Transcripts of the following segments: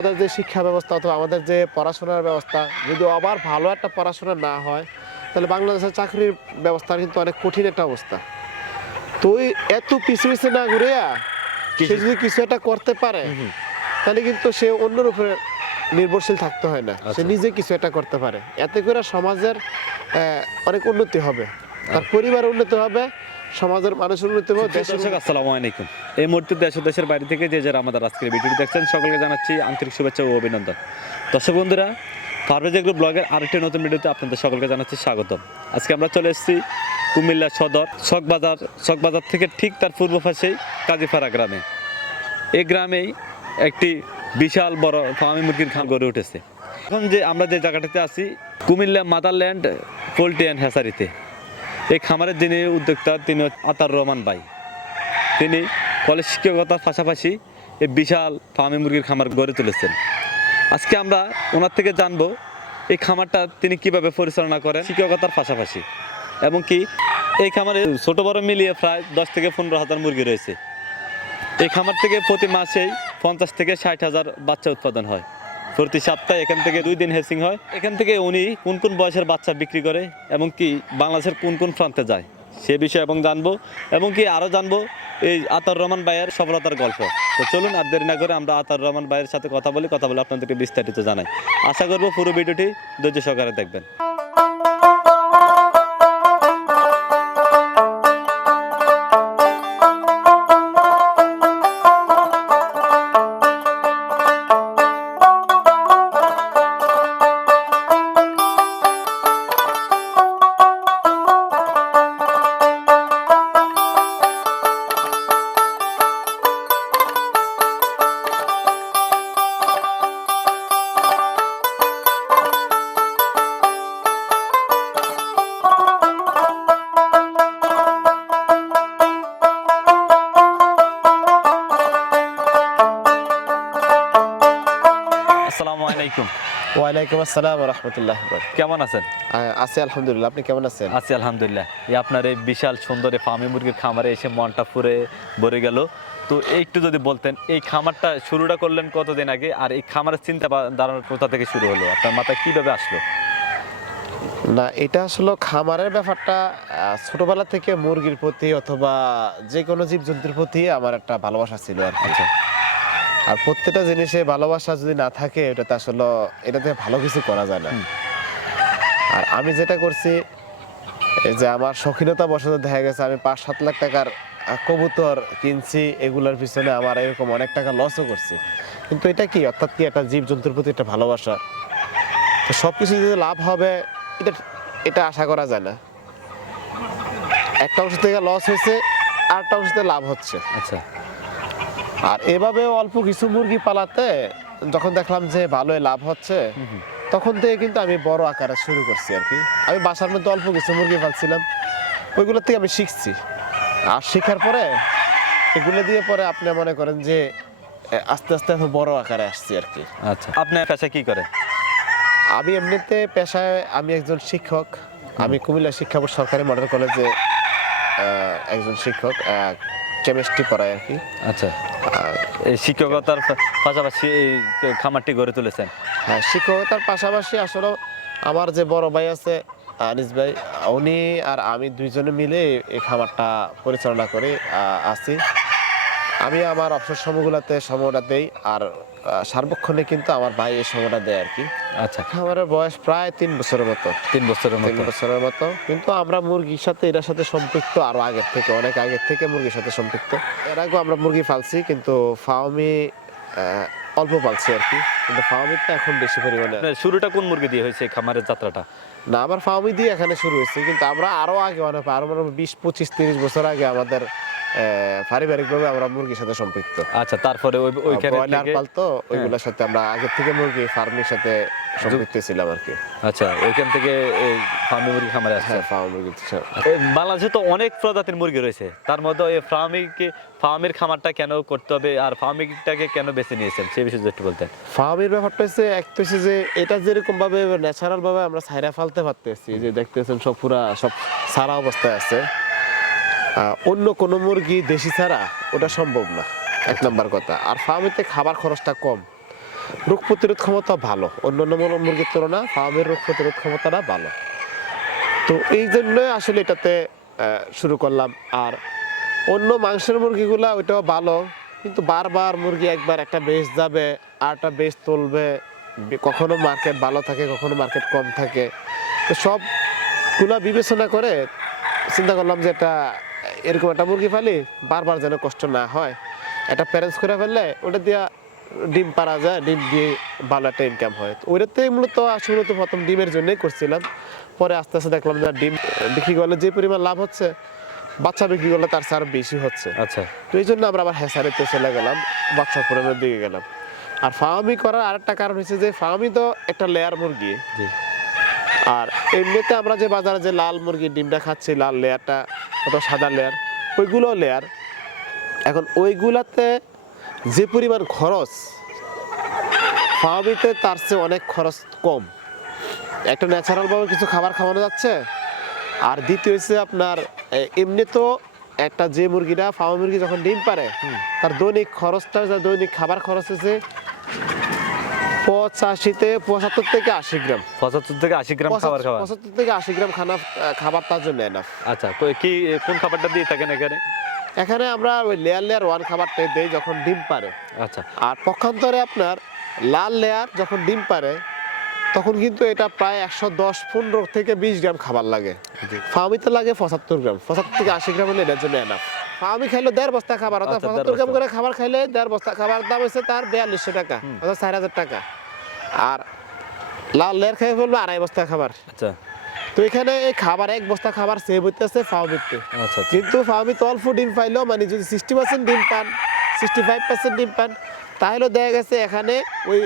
আমাদের যে শিক্ষা ব্যবস্থা অথবা আমাদের যে পড়াশোনার ব্যবস্থা যদি আবার ভালো একটা পড়াশোনা না হয় তাহলে বাংলাদেশের চাকরির ব্যবস্থা কিন্তু অনেক কঠিন একটা অবস্থা। তো ওই এত পিছু পিছু না ঘুরিয়া সে যদি কিছু একটা করতে পারে তাহলে কিন্তু সে অন্যের উপরে নির্ভরশীল থাকতে হয় না। সে আচ্ছা। নিজে কিছু একটা করতে পারে। এতে করে সমাজের অনেক উন্নতি হবে। তার পরিবার উন্নতি হবে সমাজের মানুষের উন্নতি হবে দর্শক আসসালামু আলাইকুম। এই মুহূর্তে দেশ ও দেশের বাইরে থেকে যে যারা আমাদের আজকের ভিডিওটি দেখছেন সকলকে জানাচ্ছি আন্তরিক শুভেচ্ছা ও অভিনন্দন। দর্শক বন্ধুরা পারভেজ এগ্রো ব্লগের আরেকটি নতুন ভিডিওতে আপনাদের সকলকে জানাচ্ছি স্বাগতম। আজকে আমরা চলে এসেছি কুমিল্লা সদর চকবাজার চকবাজার থেকে ঠিক তার পূর্ব পাশেই কাজীপাড়া গ্রামে। এই গ্রামেই একটি বিশাল বড় ফার্মি মুরগির খাম গড়ে উঠেছে। এখন যে আমরা যে জায়গাটাতে আছি কুমিল্লা মাদারল্যান্ড পোলট্রি অ্যান্ড হ্যাসারিতে। এই খামারের যিনি উদ্যোক্তা, তিনি আতার রহমান ভাই। তিনি কলেজ শিক্ষকতার পাশাপাশি এই বিশাল ফার্মি মুরগির খামার গড়ে তুলেছেন। আজকে আমরা ওনার থেকে জানব এই খামারটা তিনি কীভাবে পরিচালনা করেন, শিক্ষকতার পাশাপাশি। এবং কি এই খামারে ছোট বড় মিলিয়ে প্রায় দশ থেকে পনেরো হাজার মুরগি রয়েছে। এই খামার থেকে প্রতি মাসেই পঞ্চাশ থেকে ষাট হাজার বাচ্চা উৎপাদন হয়। প্রতি সপ্তাহে এখান থেকে দুই দিন হেসিং হয়। এখান থেকে উনি কোন কোন বয়সের বাচ্চা বিক্রি করে এবং কি বাংলাদেশের কোন কোন প্রান্তে যায়, সে বিষয়ে এবং জানব। এবং কি আরও জানব এই আতার রহমান ভাইয়ের সফলতার গল্প। তো চলুন আর দেরি না করে আমরা আতার রহমান ভাইয়ের সাথে কথা বলি, কথা বলে আপনাদেরকে বিস্তারিত জানাই। আশা করব পুরো ভিডিওটি ধৈর্য সহকারে দেখবেন। আলাইকুম। ওয়ালাইকুম আসসালাম রহমতুল্লাহ কেমন আছেন? আছি আলহামদুলিল্লাহ আপনি কেমন আছেন? আছি আলহামদুলিল্লাহ। এই আপনার এই বিশাল সুন্দর এই ফার্মি মুরগির খামারে এসে মনটা পুরে ভরে গেল। তো একটু যদি বলতেন এই খামারটা শুরুটা করলেন কতদিন আগে? আর এই খামারের চিন্তা ধারণা কোথা থেকে শুরু হলো? আপনার মাথায় কীভাবে আসলো? না এটা আসলে খামারের ব্যাপারটা ছোটবেলা থেকে মুরগির প্রতি অথবা যে কোনো জীবজন্তুর প্রতি আমার একটা ভালোবাসা ছিল আর কি। আর প্রত্যেকটা জিনিসে ভালোবাসা যদি না থাকে এটাতে আসলে এটাতে ভালো কিছু করা যায় না। আর আমি যেটা করছি এই যে আমার শৌখিনতা বশত দেখা গেছে আমি পাঁচ সাত লাখ টাকার কবুতর কিনছি এগুলোর পিছনে আমার এরকম অনেক টাকা লসও করছি। কিন্তু এটা কি? অর্থাৎ কি একটা জীবজন্তুর প্রতি একটা ভালোবাসা? তো সব কিছু যদি লাভ হবে এটা এটা আশা করা যায় না। একটা অংশ থেকে লস হয়েছে আরেকটা অংশ থেকে লাভ হচ্ছে। আচ্ছা। আর এভাবে অল্প কিছু মুরগি পালাতে যখন দেখলাম যে ভালোই লাভ হচ্ছে। তখন থেকে কিন্তু আমি বড় আকারে শুরু করছি আর কি। আমি বাসার মধ্যে অল্প কিছু মুরগি পালছিলাম ওইগুলো থেকে আমি শিখছি। আর শেখার পরে এগুলো দিয়ে পরে আপনি মনে করেন যে আস্তে আস্তে আমি বড় আকারে আসছি আর কি। আচ্ছা। আপনার পেশা কি করে? আমি এমনিতে পেশায় আমি একজন শিক্ষক। আমি কুমিল্লা শিক্ষা সরকারি মডেল কলেজে একজন শিক্ষক কেমিস্ট্রি পড়ায় আর কি। আচ্ছা। আর এই শিক্ষকতার পাশাপাশি এই খামারটি গড়ে তুলেছেন? হ্যাঁ শিক্ষকতার পাশাপাশি আসলে আমার যে বড় ভাই আছে আনিস ভাই উনি আর আমি দুইজনে মিলে এই খামারটা পরিচালনা করে আছি। আমি আমার অবসর সময়গুলোতে সময়টা দেই আর সার্বক্ষণে কিন্তু আমার ভাই এই সময়টা দেয় আর কি। আচ্ছা। খামারের বয়স প্রায় তিন বছরের মতো। তিন বছরের তিন বছরের মতো। কিন্তু আমরা মুরগির সাথে এটার সাথে সম্পৃক্ত আরও আগের থেকে অনেক আগের থেকে মুরগির সাথে সম্পৃক্ত। এর আগেও আমরা মুরগি পালছি কিন্তু ফার্মি অল্প পালছি আর কি। কিন্তু ফার্মিটা এখন বেশি পরিমাণে। শুরুটা কোন মুরগি দিয়ে হয়েছে খামারের যাত্রাটা? না আমার ফার্মি দিয়ে এখানে শুরু হয়েছে কিন্তু আমরা আরও আগে অনেক আরও মানে বিশ পঁচিশ তিরিশ বছর আগে আমাদের পারিবারিক ভাবে আমরা মুরগির সাথে সম্পৃক্ত। আচ্ছা তারপরে ওইখানে ব্রয়লার পালতো ওইগুলোর সাথে আমরা আগে থেকে মুরগি ফার্মির সাথে সম্পৃক্ত ছিলাম আর কি। আচ্ছা ওইখান থেকে ফার্মি মুরগি খামারে আসছে হ্যাঁ ফার্ম মুরগি বাংলাদেশে তো অনেক প্রজাতির মুরগি রয়েছে। তার মধ্যে এই ফার্মিংকে ফার্মের খামারটা কেন করতে হবে আর ফার্মিংটাকে কেন বেছে নিয়েছেন? সেই বিষয়ে একটু বলতেন। ফার্মের ব্যাপারটা হচ্ছে এক তো হচ্ছে যে এটা যেরকম ভাবে ন্যাচারাল ভাবে আমরা ছাইরা ফালতে পারতেছি যে দেখতেছেন সব পুরা সব সারা অবস্থায় আছে। অন্য কোনো মুরগি দেশি ছাড়া ওটা সম্ভব না। এক নম্বর কথা। আর ফার্মেতে খাবার খরচটা কম। রোগ প্রতিরোধ ক্ষমতা ভালো। অন্যান্য মুর- মুরগির তুলনা ফার্মের রোগ প্রতিরোধ ক্ষমতাটা ভালো। তো এই জন্যই আসলে এটাতে শুরু করলাম। আর অন্য মাংসের মুরগিগুলা ওইটাও ভালো। কিন্তু বারবার মুরগি একবার একটা বেশ যাবে আর একটা বেশ তুলবে কখনো মার্কেট ভালো থাকে, কখনো মার্কেট কম থাকে। তো সবগুলা বিবেচনা করে চিন্তা করলাম যে এটা এরকম একটা মুরগি ফালি বারবার যেন কষ্ট না হয়। একটা প্যারেন্টস করে ফেললে ওটা দিয়া ডিম পারা যায় ডিম দিয়ে ভালো একটা ইনকাম হয়। ওইটাতে মূলত শুরু তো প্রথম ডিমের জন্যই করছিলাম। পরে আস্তে আস্তে দেখলাম যে ডিম বিক্রি করলে যে পরিমাণ লাভ হচ্ছে বাচ্চা বিক্রি করলে তার আরও বেশি হচ্ছে। আচ্ছা। তো এই জন্য আমরা আবার হেসারিতে চলে গেলাম বাচ্চা পুরানোর দিকে গেলাম। আর ফার্মি করার আরেকটা কারণ হচ্ছে যে ফার্মি তো একটা লেয়ার মুরগি। আর এমনিতে আমরা যে বাজারে যে লাল মুরগির ডিমটা খাচ্ছি লাল লেয়ারটা অথবা সাদা লেয়ার ওইগুলো লেয়ার এখন ওইগুলাতে যে পরিমাণ খরচ ফার্মিতে তার চেয়ে অনেক খরচ কম। একটা ন্যাচারালভাবে কিছু খাবার খাওয়ানো যাচ্ছে আর দ্বিতীয় হচ্ছে আপনার এমনি তো একটা যে মুরগিটা ফার্ম মুরগি যখন ডিম পারে তার দৈনিক খরচটা দৈনিক খাবার খরচ হচ্ছে পঁচাশিতে পঁচাত্তর থেকে আশি গ্রাম। পঁচাত্তর থেকে আশি গ্রাম খাবার খাওয়া। পঁচাত্তর থেকে আশি গ্রাম খানা খাবার তার জন্য এনাফ আচ্ছা কি কোন খাবারটা দিয়ে থাকেন এখানে? এখানে আমরা ওই লেয়ার লেয়ার ওয়ান খাবারটা দেই যখন ডিম পারে আচ্ছা। আর পক্ষান্তরে আপনার লাল লেয়ার যখন ডিম পারে তখন কিন্তু এটা প্রায় একশো দশ পনেরো থেকে বিশ গ্রাম খাবার লাগে। ফার্মিতে লাগে পঁচাত্তর গ্রাম। পঁচাত্তর থেকে আশি গ্রাম হলে এটার জন্য এনাফ ফার্মি খাইলে দেড় বস্তা খাবার অর্থাৎ আচ্ছা, পঁচাত্তর গ্রাম করে খাবার খাইলে দেড় বস্তা খাবার দাম হচ্ছে তার বিয়াল্লিশশো টাকা অর্থাৎ চার হাজার টাকা। আর লাল লেয়ার খাই ফেলবে আড়াই বস্তা খাবার। আচ্ছা। তো এখানে এই খাবার এক বস্তা খাবার সেভ হইতেছে ফার্মিতে আচ্ছা আচ্ছা। কিন্তু ফার্মিতে অল্প ডিম পাইলেও মানে যদি সিক্সটি পার্সেন্ট ডিম পান সিক্সটি ফাইভ পার্সেন্ট ডিম পান তাহলে দেখা গেছে এখানে ওই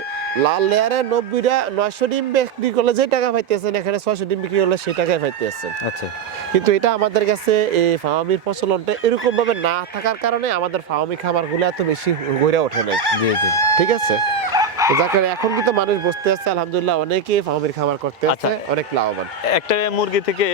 লাল লেয়ারে নব্বইটা নয়শো ডিম বিক্রি করলে যে টাকা পাইতেছেন এখানে ছয়শো ডিম বিক্রি করলে সেই টাকায় পাইতেছেন। আচ্ছা। কিন্তু এটা আমাদের কাছে এই ফার্মির প্রচলনটা এরকম ভাবে না থাকার কারণে আমাদের ফার্মি খামারগুলো এত বেশি গড়ে ওঠে নাই। জি জি। ঠিক আছে? কারণে এখন কিন্তু মানুষ বসতে আছে আলহামদুলিল্লাহ অনেকেই ফার্মির খামার করতে আচ্ছা। আছে অনেক লাভবান। একটা মুরগি থেকে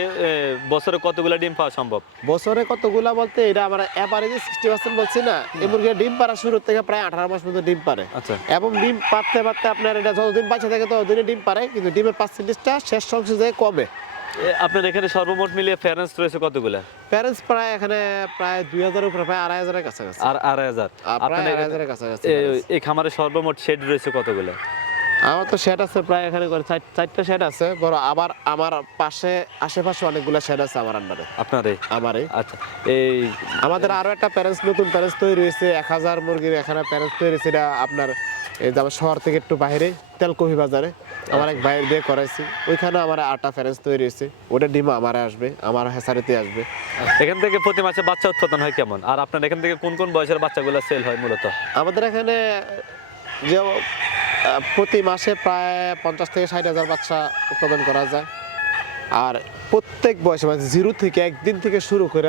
বছরে কতগুলো ডিম পাওয়া সম্ভব? বছরে কতগুলা বলতে এটা আমরা অ্যাভারেজে সিক্সটি পার্সেন্ট বলছি না। এই মুরগির ডিম পাড়া শুরু থেকে প্রায় আঠারো মাস পর্যন্ত ডিম পারে আচ্ছা। এবং ডিম পারতে পারতে আপনার এটা যতদিন বাঁচে থাকে ততদিনই ডিম পারে কিন্তু ডিমের পার্সেন্টেজটা শেষ অংশে যায় কমে। আপনার এখানে সর্বমোট মিলিয়ে ফ্যারেন্স রয়েছে কতগুলা? প্যারেন্টস প্রায় এখানে প্রায় দুই হাজার উপরে প্রায় আড়াই হাজারের কাছাকাছি। আর আড়াই হাজার? আপনার কাছাকাছি এই খামারে সর্বমোট শেড রয়েছে কতগুলো? আমার তো শেড আছে প্রায় এখানে করে চার- চারটা শেড আছে বড় আবার আমার পাশে আশেপাশে অনেকগুলো শেড আছে আমার আন্ডারে। আপনার এই আমারই। আচ্ছা এই আমাদের আরও একটা প্যারেন্টস নতুন প্যারেন্টস তৈরি হয়েছে এক হাজার মুরগির এখানে প্যারেন্টস তৈরি হয়েছে এটা আপনার এই যে আমার শহর থেকে একটু বাইরে তেলকপি বাজারে। আমার এক ভাইয়ের দিয়ে করাইছি ওইখানে আমার আটটা প্যারেন্টস তৈরি হয়েছে। ওটা ডিম আমার আসবে আমার হেসারিতে আসবে। এখান থেকে প্রতি মাসে বাচ্চা উৎপাদন হয় কেমন? আর আপনার এখান থেকে কোন কোন বয়সের বাচ্চাগুলো সেল হয় মূলত? আমাদের এখানে যে প্রতি মাসে প্রায় পঞ্চাশ থেকে ষাট হাজার বাচ্চা উৎপাদন করা যায়। আর প্রত্যেক বয়সে মানে জিরো থেকে একদিন থেকে শুরু করে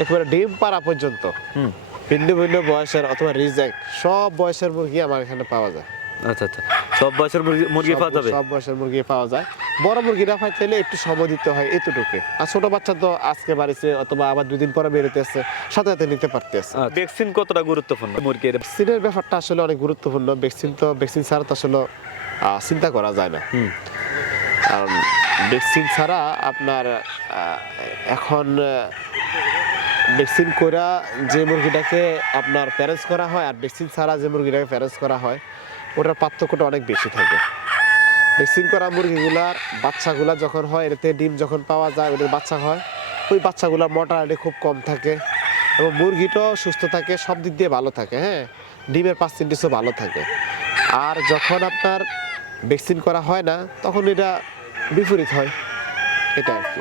একেবারে ডিম পাড়া পর্যন্ত হুম। ভিন্ন ভিন্ন বয়সের অথবা রিজেক্ট সব বয়সের মুরগি আমার এখানে পাওয়া যায়। আচ্ছা আচ্ছা। সব বয়সের মুরগি পাওয়া যাবে? সব বয়সের মুরগি পাওয়া যায়। বড় মুরগিটা পাইতে একটু সময় দিতে হয় এতটুকু। আর ছোট বাচ্চা তো আজকে বাড়িছে অথবা আবার দুদিন পরে বেরোতে আসছে সাথে সাথে নিতে পারতেছে ভ্যাকসিন কতটা গুরুত্বপূর্ণ মুরগির? ভ্যাকসিনের ব্যাপারটা আসলে অনেক গুরুত্বপূর্ণ। ভ্যাকসিন তো ভ্যাকসিন ছাড়া তো আসলে চিন্তা করা যায় না। হুম। কারণ ভ্যাকসিন ছাড়া আপনার এখন ভ্যাকসিন করা যে মুরগিটাকে আপনার প্যারেন্টস করা হয় আর ভ্যাকসিন ছাড়া যে মুরগিটাকে প্যারেন্টস করা হয় ওটার পার্থক্যটা অনেক বেশি থাকে। ভ্যাকসিন করা মুরগিগুলার বাচ্চাগুলা যখন হয়, এটাতে ডিম যখন পাওয়া যায়, ওদের বাচ্চা হয়, ওই বাচ্চাগুলোর মর্টালিটি খুব কম থাকে এবং মুরগিটাও সুস্থ থাকে, সব দিক দিয়ে ভালো থাকে হ্যাঁ? ডিমের পার্সেন্টেজও ভালো থাকে। আর যখন আপনার ভ্যাকসিন করা হয় না, তখন এটা বিপরীত হয়। এটা আর কি।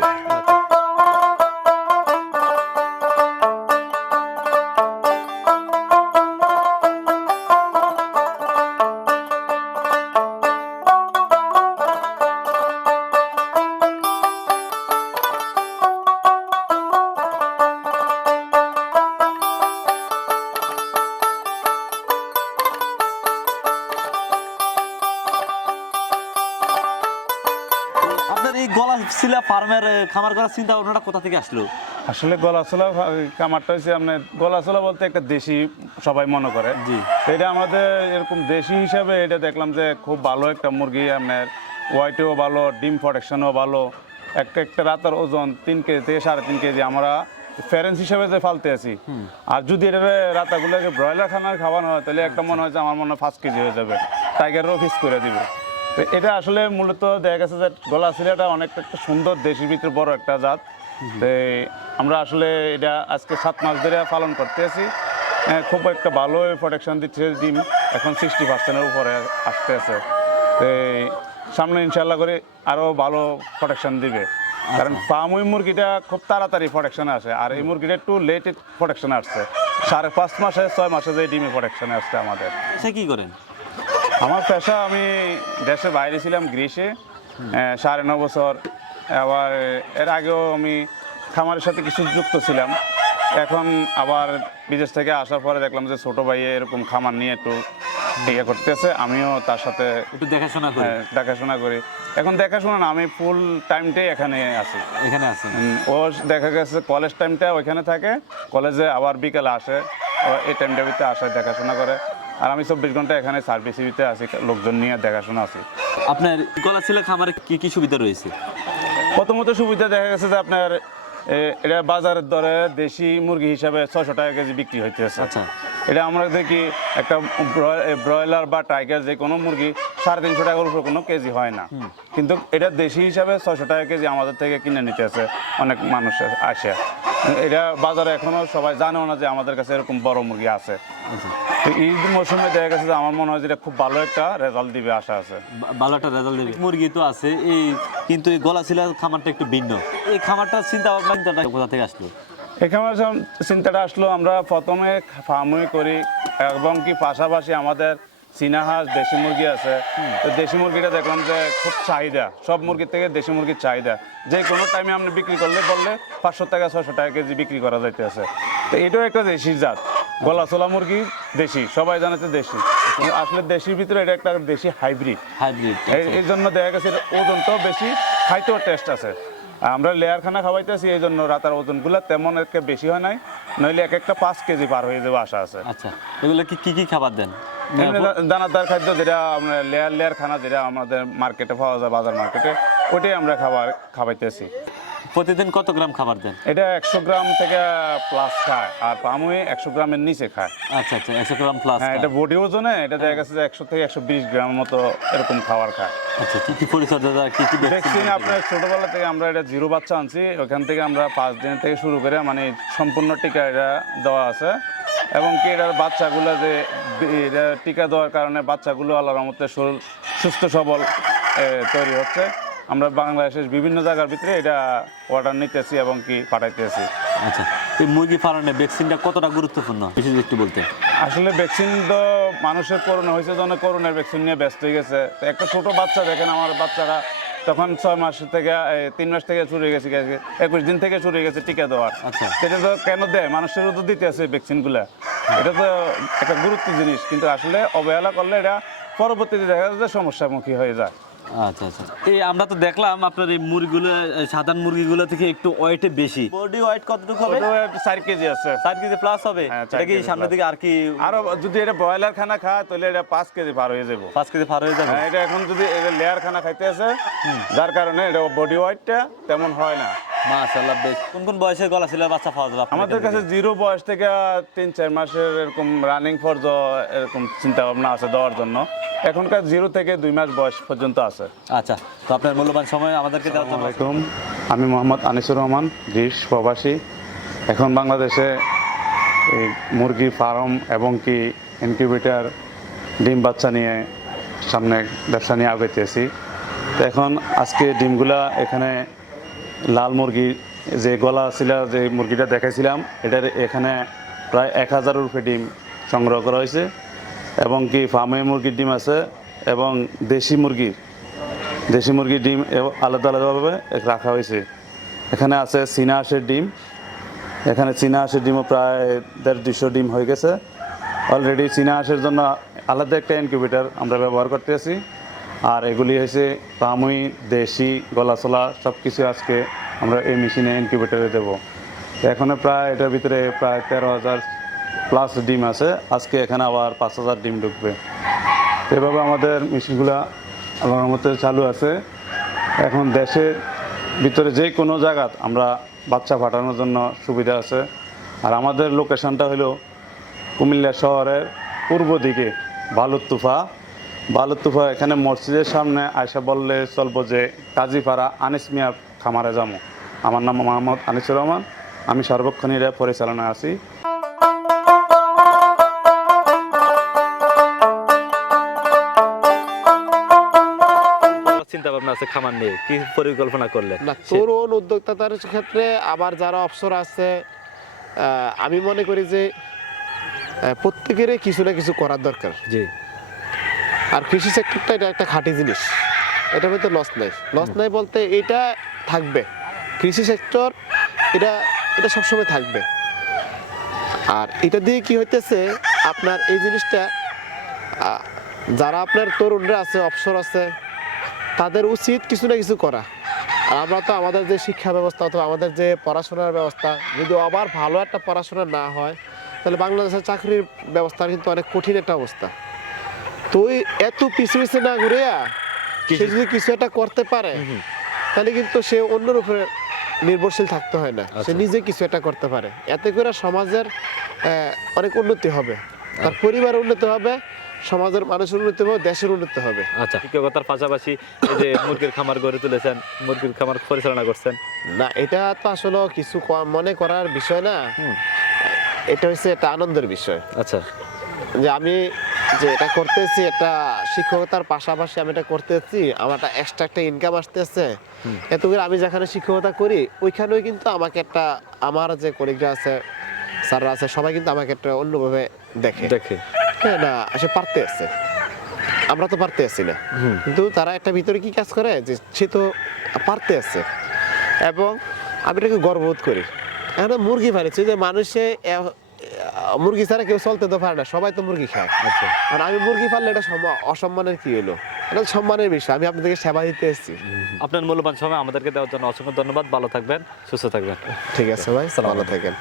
আপনার এই গলা শিলা ফার্মের খামার করার চিন্তা ভাবনাটা কোথা থেকে আসলো? আসলে গলাচলা কামারটা হচ্ছে আপনার গলাচলা বলতে একটা দেশি সবাই মনে করে। জি। এটা আমাদের এরকম দেশি হিসাবে এটা দেখলাম যে খুব ভালো একটা মুরগি আপনার ওয়াইটেও ভালো ডিম প্রোডাকশনও ভালো। একটা একটা রাতের ওজন তিন কেজি থেকে সাড়ে তিন কেজি। আমরা ফেরেন্স হিসাবে যে ফালতে আছি। আর যদি এটা রাতাগুলোকে ব্রয়লার খানার খাওয়ানো হয় তাহলে একটা মনে হয় যে আমার মনে হয় পাঁচ কেজি হয়ে যাবে। টাইগারও ফিস করে দিবে। তো এটা আসলে মূলত দেখা গেছে যে গলা সিলাটা অনেকটা একটা সুন্দর দেশের ভিতরে বড় একটা জাত। তো আমরা আসলে এটা আজকে সাত মাস ধরে পালন করতে আছি হ্যাঁ, খুব একটা ভালো প্রোটেকশন দিচ্ছে ডিম। এখন সিক্সটি পার্সেন্টের উপরে আসতে আছে তো সামনে ইনশাল্লাহ করে আরও ভালো প্রোটেকশন দিবে। কারণ ফার্ম ওই মুরগিটা খুব তাড়াতাড়ি প্রোটেকশন আসে। আর এই মুরগিটা একটু লেট প্রোটেকশন আসছে। সাড়ে পাঁচ মাসে ছয় মাসে যে ডিমে প্রোটেকশনে আসছে আমাদের। সে কি করেন? আমার পেশা আমি দেশের বাইরে ছিলাম গ্রীষে সাড়ে ন বছর। আবার এর আগেও আমি খামারের সাথে কিছু যুক্ত ছিলাম। এখন আবার বিদেশ থেকে আসার পরে দেখলাম যে ছোটো ভাই এরকম খামার নিয়ে একটু ইয়ে করতেছে আমিও তার সাথে একটু দেখাশোনা করি। দেখাশোনা করি। এখন দেখাশোনা না আমি ফুল টাইমটাই এখানে আছি। এখানে উম, ও দেখা গেছে কলেজ টাইমটা ওইখানে থাকে কলেজে আবার বিকেলে আসে এই টাইমটার ভিতরে আসে দেখাশোনা করে। আর আমি চব্বিশ ঘণ্টা এখানে সার্ভিস ভিতরে আছি লোকজন নিয়ে দেখাশোনা আছি। আপনার গলাচিলা খামারে কি কি সুবিধা রয়েছে? প্রথমত সুবিধা দেখা গেছে যে আপনার এটা বাজারের দরে দেশি মুরগি হিসাবে ছশো টাকা কেজি বিক্রি হইতেছে। আচ্ছা। এটা আমরা দেখি একটা ব্রয়- ব্রয়লার বা টাইগার যে কোনো মুরগি সাড়ে তিনশো টাকার উপর কোনো কেজি হয় না। কিন্তু এটা দেশি হিসাবে ছশো টাকা কেজি আমাদের থেকে কিনে নিতে আছে অনেক মানুষ আসে। এটা বাজারে এখনও সবাই জানেও না যে আমাদের কাছে এরকম বড় মুরগি আছে। তো ঈদ মৌসুমে দেখা গেছে যে আমার মনে হয় যে এটা খুব ভালো একটা রেজাল্ট দিবে আশা আছে। ভালো একটা রেজাল্ট দিবে। মুরগি তো আছে এই কিন্তু এই গলাচিলা খামারটা একটু ভিন্ন। এই খামারটা চিন্তা ভাবনা কোথা থেকে আসলো? এখানে চিন্তাটা আসলো আমরা প্রথমে ফার্মই করি এবং কি পাশাপাশি আমাদের চীনা হাঁস দেশি মুরগি আছে। তো দেশি মুরগিটা দেখলাম যে খুব চাহিদা। সব মুরগির থেকে দেশি মুরগির চাহিদা। যে কোনো টাইমে আপনি বিক্রি করলে বললে পাঁচশো টাকা ছশো টাকা কেজি বিক্রি করা যাইতে আছে তো এটাও একটা দেশি জাত। গলাচোলা মুরগি দেশি সবাই জানে তো দেশি। আসলে দেশির ভিতরে এটা একটা দেশি হাইব্রিড হাইব্রিড এই জন্য দেখা গেছে ওজনটাও বেশি খাইতেও টেস্ট আছে। আমরা লেয়ার খানা খাওয়াইতেছি এই জন্য রাতার ওজনগুলো তেমন একটা বেশি হয় নাই। নইলে এক একটা পাঁচ কেজি পার হয়ে যাবে আশা আছে। আচ্ছা এগুলো কি কি কি খাবার দেন? দানাদার খাদ্য যেটা আমরা লেয়ার লেয়ার খানা যেটা আমাদের মার্কেটে পাওয়া যায় বাজার মার্কেটে ওটাই আমরা খাবার খাওয়াইতেছি প্রতিদিন কত গ্রাম খাবার দেন? এটা একশো গ্রাম থেকে প্লাস খায় আর পামুই একশো গ্রামের নিচে খায়। আচ্ছা আচ্ছা একশো গ্রাম প্লাস হ্যাঁ এটা বডি ওজনে এটা দেখা গেছে যে একশো থেকে একশো বিশ গ্রামের মতো এরকম খাবার খায়। আচ্ছা কি কি পরিচর্যা দেওয়া, কি কি ভ্যাকসিন আপনার ছোটবেলা থেকে আমরা এটা জিরো বাচ্চা আনছি ওখান থেকে আমরা পাঁচ দিন থেকে শুরু করে মানে সম্পূর্ণ টিকা এটা দেওয়া আছে। এবং কি এটার বাচ্চাগুলো যে টিকা দেওয়ার কারণে বাচ্চাগুলো আল্লাহর রহমতে সুস্থ সবল তৈরি হচ্ছে। আমরা বাংলাদেশের বিভিন্ন জায়গার ভিতরে এটা অর্ডার নিতেছি এবং কি পাঠাইতেছি। আচ্ছা এই মুরগি ফার্মে ভ্যাকসিনটা কতটা গুরুত্বপূর্ণ? বিশেষ একটু বলতে। আসলে ভ্যাকসিন তো মানুষের করোনা হয়েছে জন্য করোনার ভ্যাকসিন নিয়ে ব্যস্ত হয়ে গেছে। তো একটা ছোট বাচ্চা দেখেন আমার বাচ্চারা তখন ছয় মাস থেকে তিন মাস থেকে শুরু হয়ে গেছে একুশ দিন থেকে শুরু হয়ে গেছে টিকা দেওয়ার। আচ্ছা। এটা তো কেন দেয়? মানুষের তো দিতে আছে ভ্যাকসিনগুলা এটা তো একটা গুরুত্ব জিনিস কিন্তু আসলে অবহেলা করলে এটা পরবর্তীতে দেখা যায় যে সমস্যার মুখী হয়ে যায়। আচ্ছা আচ্ছা। এই আমরা তো দেখলাম আপনার এই মুরগিগুলো সাধারণ মুরগিগুলো থেকে একটু ওয়েটে বেশি। বডি ওয়েট কতটুকু হবে? চার কেজি আছে। চার কেজি প্লাস হবে? হ্যাঁ, এটা কি কেজি সামনের দিকে আর কি আরও যদি এটা ব্রয়লার খানা খায় তাহলে এটা পাঁচ কেজি পার হয়ে যাবে। পাঁচ কেজি পার হয়ে যাবে? হ্যাঁ এটা এখন যদি এটা লেয়ার খানা খাইতে আছে যার কারণে এটা বডি ওয়েটটা তেমন হয় না। মাশাআল্লাহ বেশ। কোন কোন বয়সের গলা ছিল? বাচ্চা পাওয়া যাবে আমাদের কাছে জিরো বয়স থেকে তিন চার মাসের এরকম রানিং ফর্জ এরকম চিন্তা ভাবনা আছে দেওয়ার জন্য। এখনকার জিরো থেকে দুই মাস বয়স পর্যন্ত আছে। আচ্ছা তো আপনার মূল্যবান সময় আমাদেরকে দেওয়ার জন্য আসসালামাইকুম আমি মোহাম্মদ আনিসুর রহমান গ্রীষ প্রবাসী। এখন বাংলাদেশে এই মুরগি ফার্ম এবং কি ইনকিউবেটার ডিম বাচ্চা নিয়ে সামনে ব্যবসা নিয়ে আগাইতেছি তো এখন আজকে ডিমগুলা এখানে লাল মুরগি যে গলা ছিল, যে মুরগিটা দেখাইছিলাম, এটার এখানে প্রায় এক হাজারের উপরে ডিম সংগ্রহ করা হয়েছে এবং কি ফার্মে মুরগির ডিম আছে এবং দেশি মুরগির দেশি মুরগির ডিম আলাদা আলাদাভাবে রাখা হয়েছে। এখানে আছে চীনা হাঁসের ডিম, এখানে চীনা হাঁসের ডিমও প্রায় দেড় দুশো ডিম হয়ে গেছে। অলরেডি চীনা হাঁসের জন্য আলাদা একটা ইনকিউবেটার আমরা ব্যবহার করতেছি। আর এগুলি হয়েছে পামুই দেশি, গলাচলা সব কিছু আজকে আমরা এই মেশিনে ইনকিউবেটারে দেবো। এখানে প্রায় এটার ভিতরে প্রায় তেরো হাজার প্লাস ডিম আছে। আজকে এখানে আবার পাঁচ হাজার ডিম ঢুকবে। এভাবে আমাদের মেশিনগুলা আল্লাহর মতে চালু আছে। এখন দেশের ভিতরে যে কোনো জায়গাত আমরা বাচ্চা ফাটানোর জন্য সুবিধা আছে। আর আমাদের লোকেশনটা হলো কুমিল্লা শহরের পূর্ব দিকে বালুত্তুফা বালুত্তুফা এখানে মসজিদের সামনে আয়সা বললে চলবো যে কাজীপাড়া আনিস মিয়া খামারে যাব আমার নাম মোহাম্মদ আনিসুর রহমান আমি সর্বক্ষণ এর পরিচালনায় আছি। চিন্তা ভাবনা আছে খামার নিয়ে কি পরিকল্পনা করলেন? না তরুণ উদ্যোক্তাদের ক্ষেত্রে আবার যারা অবসর আছে আহ, আমি মনে করি যে আহ, প্রত্যেকেরই কিছু না কিছু করার দরকার। জি। আর কৃষি সেক্টরটা এটা একটা খাঁটি জিনিস। এটার মধ্যে লস নাই। লস নাই বলতে এটা থাকবে। কৃষি সেক্টর এটা এটা সবসময় থাকবে। আর এটা দিয়ে কি হইতেছে আপনার এই জিনিসটা যারা আপনার তরুণরা আছে অবসর আছে তাদের উচিত কিছু না কিছু করা। আর আমরা তো আমাদের যে শিক্ষা ব্যবস্থা অথবা আমাদের যে পড়াশোনার ব্যবস্থা যদি আবার ভালো একটা পড়াশোনা না হয় তাহলে বাংলাদেশের চাকরির ব্যবস্থা কিন্তু অনেক কঠিন একটা অবস্থা। তুই এত পিছু পিছু না ঘুরিয়া সে যদি কিছু একটা করতে পারে তাহলে কিন্তু সে অন্যের উপরে নির্ভরশীল থাকতে হয় না। সে আচ্ছা। নিজে কিছু একটা করতে পারে। এতে করে সমাজের অনেক উন্নতি হবে। তার পরিবার উন্নতি হবে সমাজের মানুষের উন্নতি হবে দেশের উন্নতি হবে। আচ্ছা। শিক্ষকতার পাশাপাশি এই যে মুরগির খামার গড়ে তুলেছেন মুরগির খামার পরিচালনা করছেন। না এটা তো আসলে কিছু মনে করার বিষয় না। হুম। এটা হচ্ছে একটা আনন্দের বিষয়। আচ্ছা। যে আমি যে এটা করতেছি এটা শিক্ষকতার পাশাপাশি আমি এটা করতেছি আমার একটা এক্সট্রা একটা ইনকাম আসতেছে। এত করে আমি যেখানে শিক্ষকতা করি ওইখানেও কিন্তু আমাকে একটা আমার যে কলিগরা আছে স্যাররা আছে সবাই কিন্তু আমাকে একটা অন্যভাবে দেখে। দেখে। হ্যাঁ না সে পারতে আছে। আমরা তো পারতে আছি না। কিন্তু তারা একটা ভিতরে কি কাজ করে যে সে তো পারতে আছে। এবং আমি এটাকে গর্ববোধ করি। এখন মুরগি ফাড়িছি যে মানুষে মুরগি ছাড়া কেউ চলতে তো পারে না সবাই তো মুরগি খায়। আচ্ছা। আর আমি মুরগি পারলে এটা সম্মান- অসম্মানের কি হলো? এটা সম্মানের বিষয় আমি আপনাদেরকে সেবা দিতে এসেছি। আপনার মূল্যবান সময় আমাদেরকে দেওয়ার জন্য অসংখ্য ধন্যবাদ ভালো থাকবেন সুস্থ থাকবেন। ঠিক আছে ভাই ভালো থাকেন।